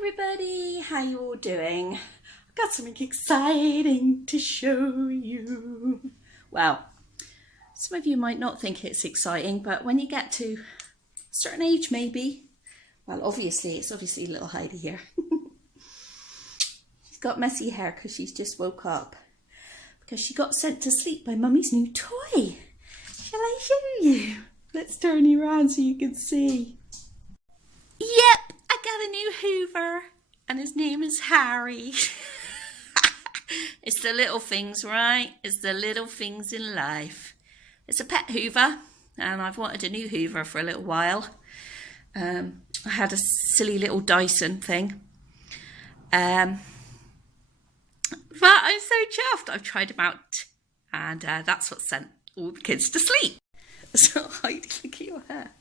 everybody, how you all doing? I've got something exciting to show you. Well, some of you might not think it's exciting, but when you get to a certain age maybe, well obviously it's little Heidi here. She's got messy hair because she's just woke up because she got sent to sleep by Mummy's new toy. Shall I show you? Let's turn you around so you can see. Yep, I got a new Hoover and his name is Harry. It's the little things, right? It's the little things in life. It's a pet Hoover and I've wanted a new Hoover for a little while. I had a silly little Dyson thing. But I'm so chuffed. I've tried them out and that's what sent all the kids to sleep. So Heidi, look at your hair.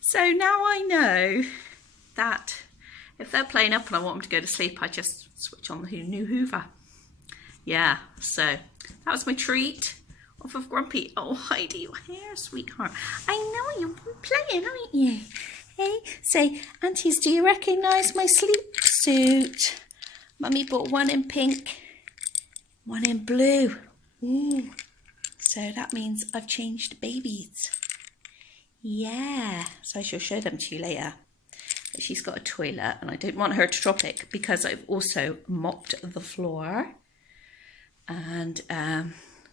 So now I know that if they're playing up and I want them to go to sleep, I just switch on the new Hoover. Yeah, so that was my treat off of Grumpy. Oh, Heidi, your hair, sweetheart. I know you've been playing, haven't you? Hey, say, aunties, do you recognise my sleep suit? Mummy bought one in pink, one in blue. Ooh. So that means I've changed babies. Yeah, so I shall show them to you later. But she's got a toilet and I don't want her to drop it because I've also mopped the floor and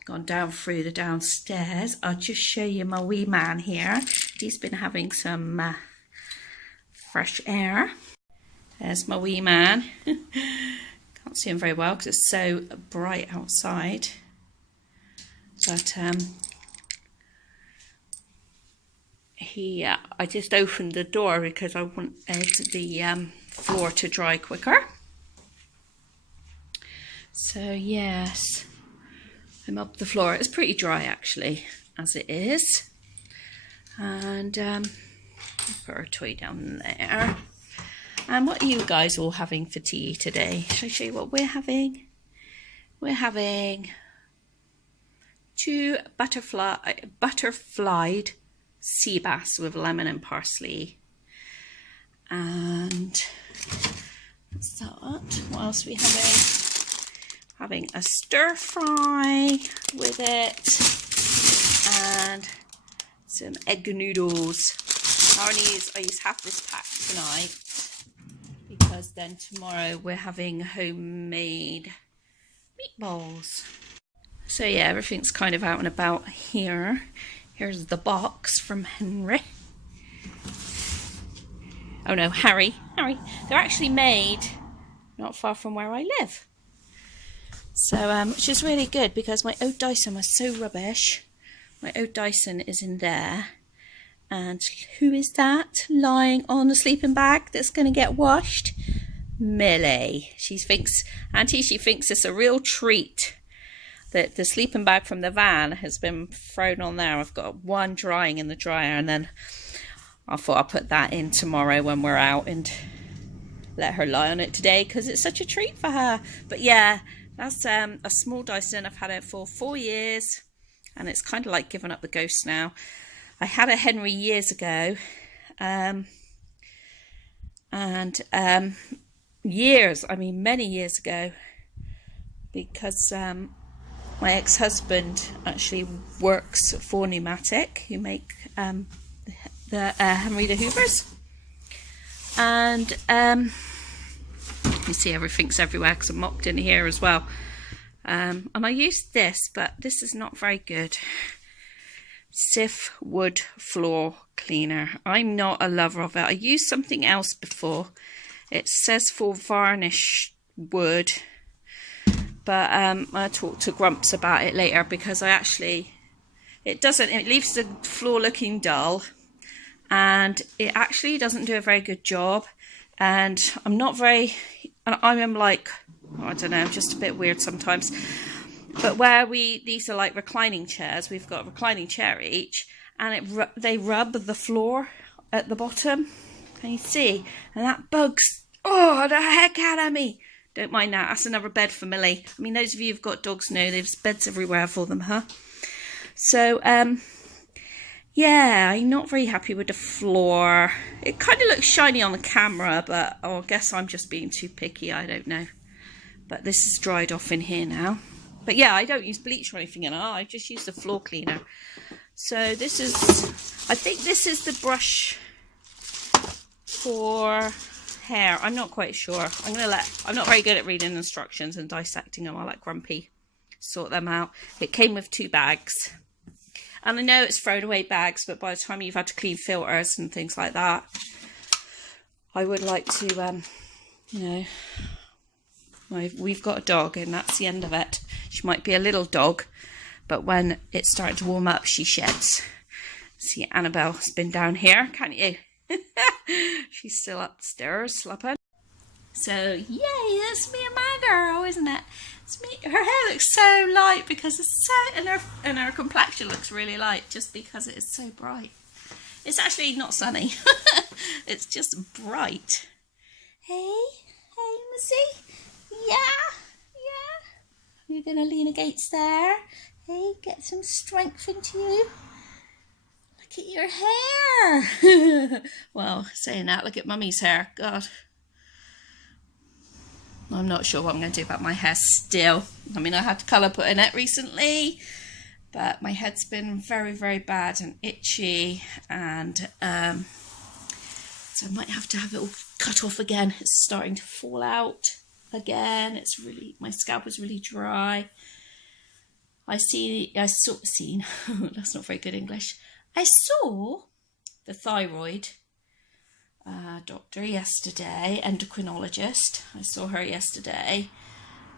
gone down through the downstairs. I'll just show you my wee man here. He's been having some fresh air. There's my wee man. Can't see him very well because it's so bright outside. But I just opened the door because I wanted the floor to dry quicker. So yes, I mopped the floor. It's pretty dry actually, as it is. And put our toy down there. And what are you guys all having for tea today? Shall I show you what we're having? We're having 2 butterflied sea bass with lemon and parsley. And what's that? What else are we having? Having a stir fry with it and some egg noodles. I use half this pack tonight because then tomorrow we're having homemade meatballs. So yeah, everything's kind of out and about here. Here's the box from Henry. Oh no, Harry. They're actually made not far from where I live. So, which is really good because my old Dyson was so rubbish. My old Dyson is in there. And who is that lying on the sleeping bag that's going to get washed? Millie. She thinks it's a real treat that the sleeping bag from the van has been thrown on there. I've got one drying in the dryer and then I thought I'll put that in tomorrow when we're out and let her lie on it today because it's such a treat for her. But yeah, that's a small Dyson. I've had it for 4 years and it's kind of like giving up the ghost now. I had a Henry years ago many years ago because my ex-husband actually works for Pneumatic, who make the Henry the Hoovers. And you see everything's everywhere because I'm mopped in here as well. And I used this, but this is not very good. Sif Wood Floor Cleaner. I'm not a lover of it. I used something else before. It says for varnish wood. But I'll talk to Grumps about it later because it leaves the floor looking dull and it actually doesn't do a very good job. And I'm like, I don't know, I'm just a bit weird sometimes. But these are like reclining chairs, we've got a reclining chair each and they rub the floor at the bottom. Can you see? And that bugs, the heck out of me. Don't mind that. That's another bed for Millie. I mean, those of you who've got dogs know there's beds everywhere for them, huh? So, Yeah, I'm not very happy with the floor. It kind of looks shiny on the camera, but I guess I'm just being too picky. I don't know. But this is dried off in here now. But yeah, I don't use bleach or anything in it. I just use the floor cleaner. So this is, I think this is the brush for hair. I'm not quite sure. I'm not very good at reading instructions and dissecting them. I let Grumpy sort them out. It came with 2 bags. And I know it's thrown away bags, but by the time you've had to clean filters and things like that, I would like to, you know, we've got a dog and that's the end of it. She might be a little dog, but when it's starting to warm up, she sheds. See, Annabelle's been down here, can't you? She's still upstairs, slapping. So, yay, that's me and my girl, isn't it? It's me. Her hair looks so light because it's so, and her complexion looks really light just because it is so bright. It's actually not sunny. It's just bright. Hey, Missy. Yeah. You're gonna lean against there. Hey, get some strength into you. Look at your hair. Well, saying that, look at Mummy's hair. God. I'm not sure what I'm going to do about my hair still. I mean, I had colour put in it recently, but my head's been very, very bad and itchy, and so I might have to have it all cut off again. It's starting to fall out again. It's really, my scalp is really dry. That's not very good English. I saw the thyroid doctor yesterday, endocrinologist. I saw her yesterday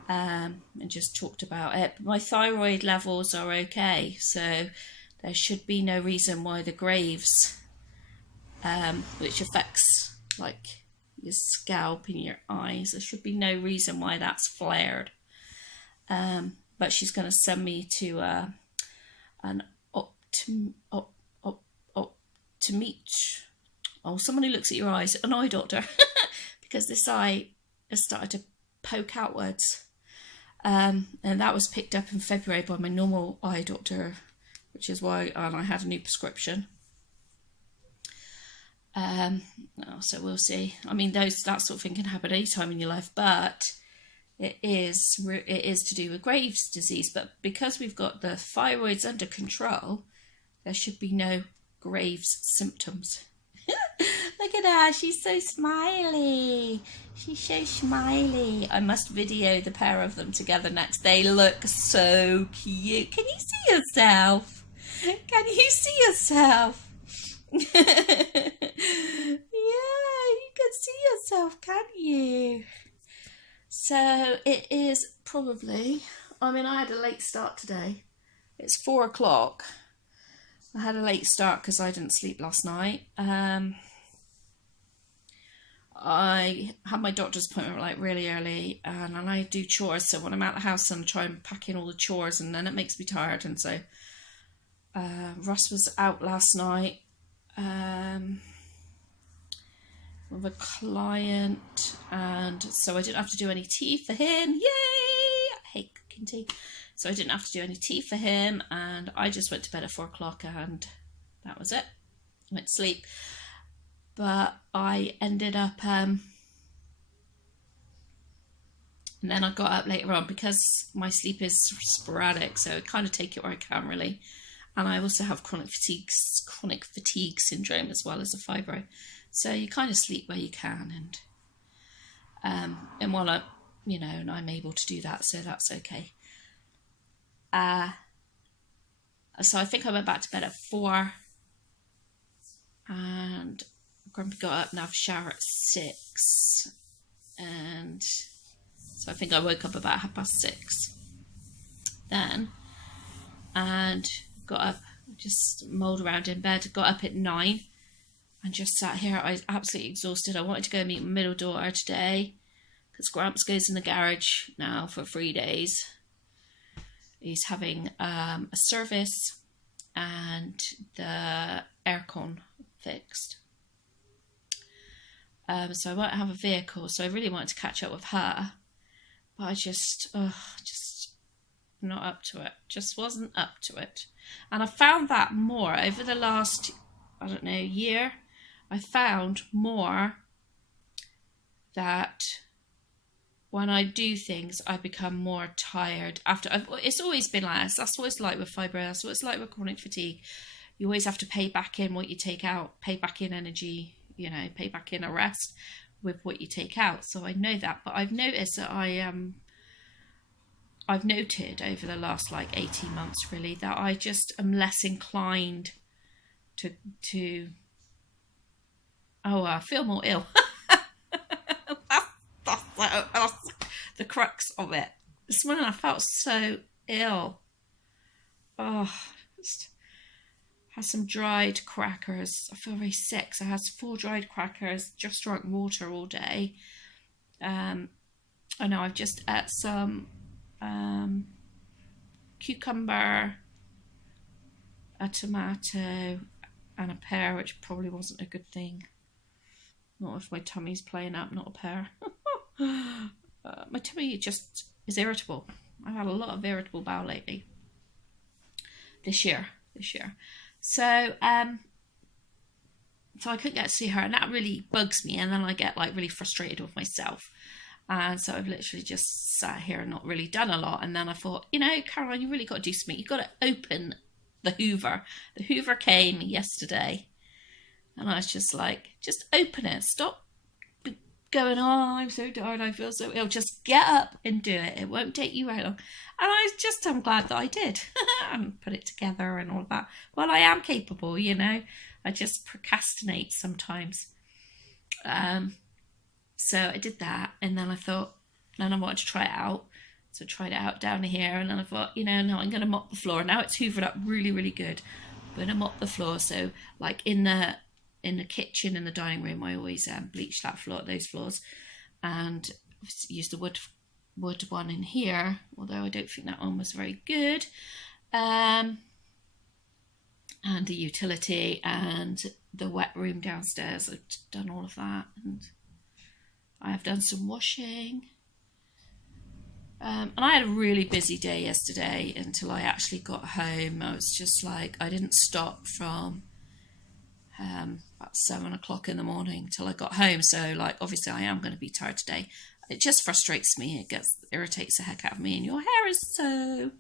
and just talked about it. My thyroid levels are okay, so there should be no reason why the Graves, which affects like your scalp and your eyes, there should be no reason why that's flared. But she's going to send me to an someone who looks at your eyes, an eye doctor, because this eye has started to poke outwards. And that was picked up in February by my normal eye doctor, which is why I had a new prescription. So we'll see. I mean, that sort of thing can happen any time in your life, but it is to do with Graves' disease. But because we've got the thyroids under control, there should be no Graves' symptoms. Look at her, she's so smiley. She's so smiley. I must video the pair of them together next. They look so cute. Can you see yourself? Can you see yourself? Yeah, you can see yourself, can you? So it is probably, I mean, I had a late start today. It's 4 o'clock. I had a late start because I didn't sleep last night. I had my doctor's appointment like really early, and I do chores, so when I'm out the house and I try and pack in all the chores, and then it makes me tired. And so Russ was out last night with a client, and so I didn't have to do any tea for him. Yay! I hate cooking tea. So I didn't have to do any tea for him, and I just went to bed at 4 o'clock, and that was it. I went to sleep. But I ended up, and then I got up later on because my sleep is sporadic, so I kind of take it where I can, really. And I also have chronic fatigue syndrome as well as a fibro. So you kind of sleep where you can, and while I, and I'm able to do that, so that's okay. So I think I went back to bed at 4, and Grumpy got up and had a shower at 6, and so I think I woke up about 6:30 then, and got up, just mulled around in bed, got up at 9 and just sat here. I was absolutely exhausted. I wanted to go meet my middle daughter today because Gramps goes in the garage now for 3 days. He's having a service and the aircon fixed. So I won't have a vehicle, so I really wanted to catch up with her. But I just not up to it. Just wasn't up to it. And I found that more over the last, I don't know, year. I found more that when I do things, I become more tired after. It's always been like this. That's what it's like with fibro. That's what it's like with chronic fatigue. You always have to pay back in what you take out, pay back in energy, pay back in a rest with what you take out. So I know that, but I've noticed that I've noted over the last 18 months really that I just am less inclined to I feel more ill. that's the crux of it. This morning I felt so ill. Just had some dried crackers. I feel very sick. So I had 4 dried crackers, just drank water all day. I know I've just ate some cucumber, a tomato, and a pear, which probably wasn't a good thing. Not if my tummy's playing up, not a pear. My tummy just is irritable. I've had a lot of irritable bowel lately. This year. So I couldn't get to see her, and that really bugs me. And then I get really frustrated with myself. And so I've literally just sat here and not really done a lot. And then I thought, Caroline, you really got to do something. You've got to open the Hoover. The Hoover came yesterday. And I was just just open it. Stop going, I'm so tired, I feel so ill. Just get up and do it. It won't take you very long. And I'm glad that I did. And put it together and all of that. Well, I am capable, I just procrastinate sometimes. So I did that, and then I thought, then I wanted to try it out. So I tried it out down here, and then I thought, no, I'm going to mop the floor. Now it's hoovered up really, really good. I'm going to mop the floor. So in the kitchen and the dining room, I always bleach those floors, and use the wood one in here, although I don't think that one was very good. And the utility and the wet room downstairs, I've done all of that, and I have done some washing. And I had a really busy day yesterday until I actually got home. I was just I didn't stop from about 7 o'clock in the morning till I got home. So obviously I am going to be tired today. It just frustrates me. It irritates the heck out of me. And your hair is so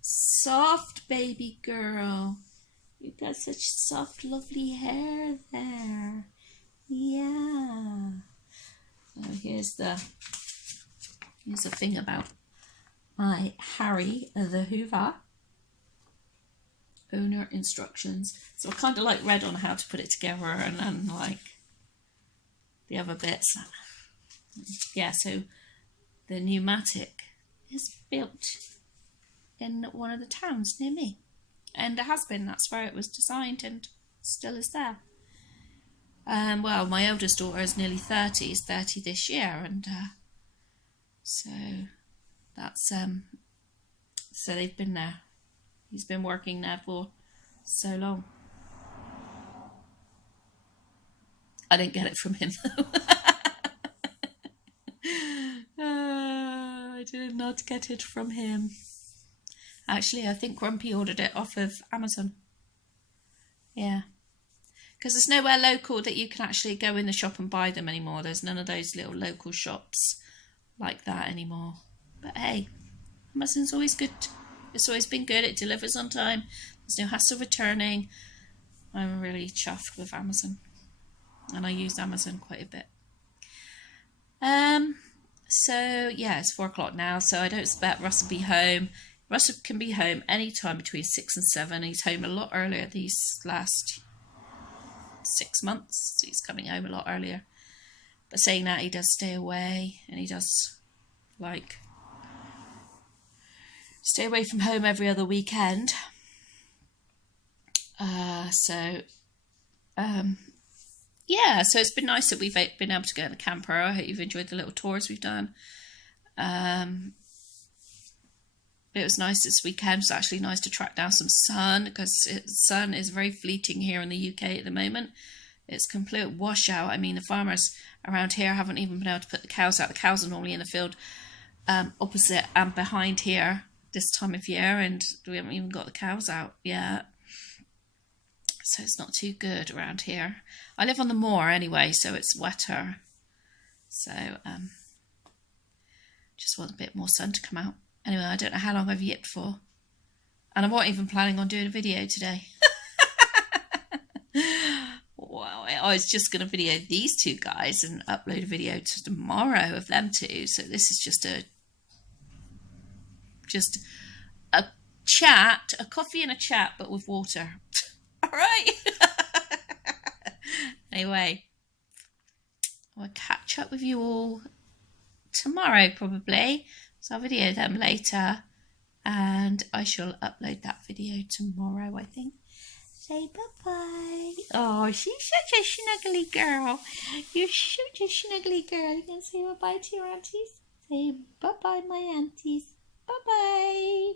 soft, baby girl. You've got such soft, lovely hair there. Yeah. So here's the thing about my Harry the Hoover. Owner instructions. So I kind of read on how to put it together, and then the other bits. Yeah, so the pneumatic is built in one of the towns near me, and it has been. That's where it was designed, and still is there. Well, my eldest daughter is nearly 30. Is 30 this year, and so that's so they've been there. He's been working there for so long. I didn't get it from him though. I did not get it from him. Actually, I think Grumpy ordered it off of Amazon. Yeah. Because there's nowhere local that you can actually go in the shop and buy them anymore. There's none of those little local shops like that anymore. But hey, Amazon's always good. It's always been good. It delivers on time. There's no hassle returning. I'm really chuffed with Amazon. And I use Amazon quite a bit. So yeah, it's 4 o'clock now. So I don't expect Russ will be home. Russ can be home any time between 6 and 7. He's home a lot earlier these last 6 months. So he's coming home a lot earlier. But saying that, he does stay away, and he does stay away from home every other weekend. Yeah, so it's been nice that we've been able to go in the camper. I hope you've enjoyed the little tours we've done. It was nice this weekend. It's actually nice to track down some sun, because sun is very fleeting here in the UK at the moment. It's complete washout. I mean, the farmers around here haven't even been able to put the cows out. The cows are normally in the field opposite and behind here. this time of year, and we haven't even got the cows out yet. So it's not too good around here. I live on the moor anyway, so it's wetter. So just want a bit more sun to come out. Anyway, I don't know how long I've yipped for. And I wasn't even planning on doing a video today. Well, I was just going to video these two guys and upload a video to tomorrow of them two. So this is just a chat, a coffee and a chat, but with water. All right. Anyway, I'll catch up with you all tomorrow probably. So I'll video them later, and I shall upload that video tomorrow, I think. Say bye-bye. Oh, she's such a snuggly girl. You're such a snuggly girl. You can say bye-bye to your aunties? Say bye-bye, my aunties. Bye-bye.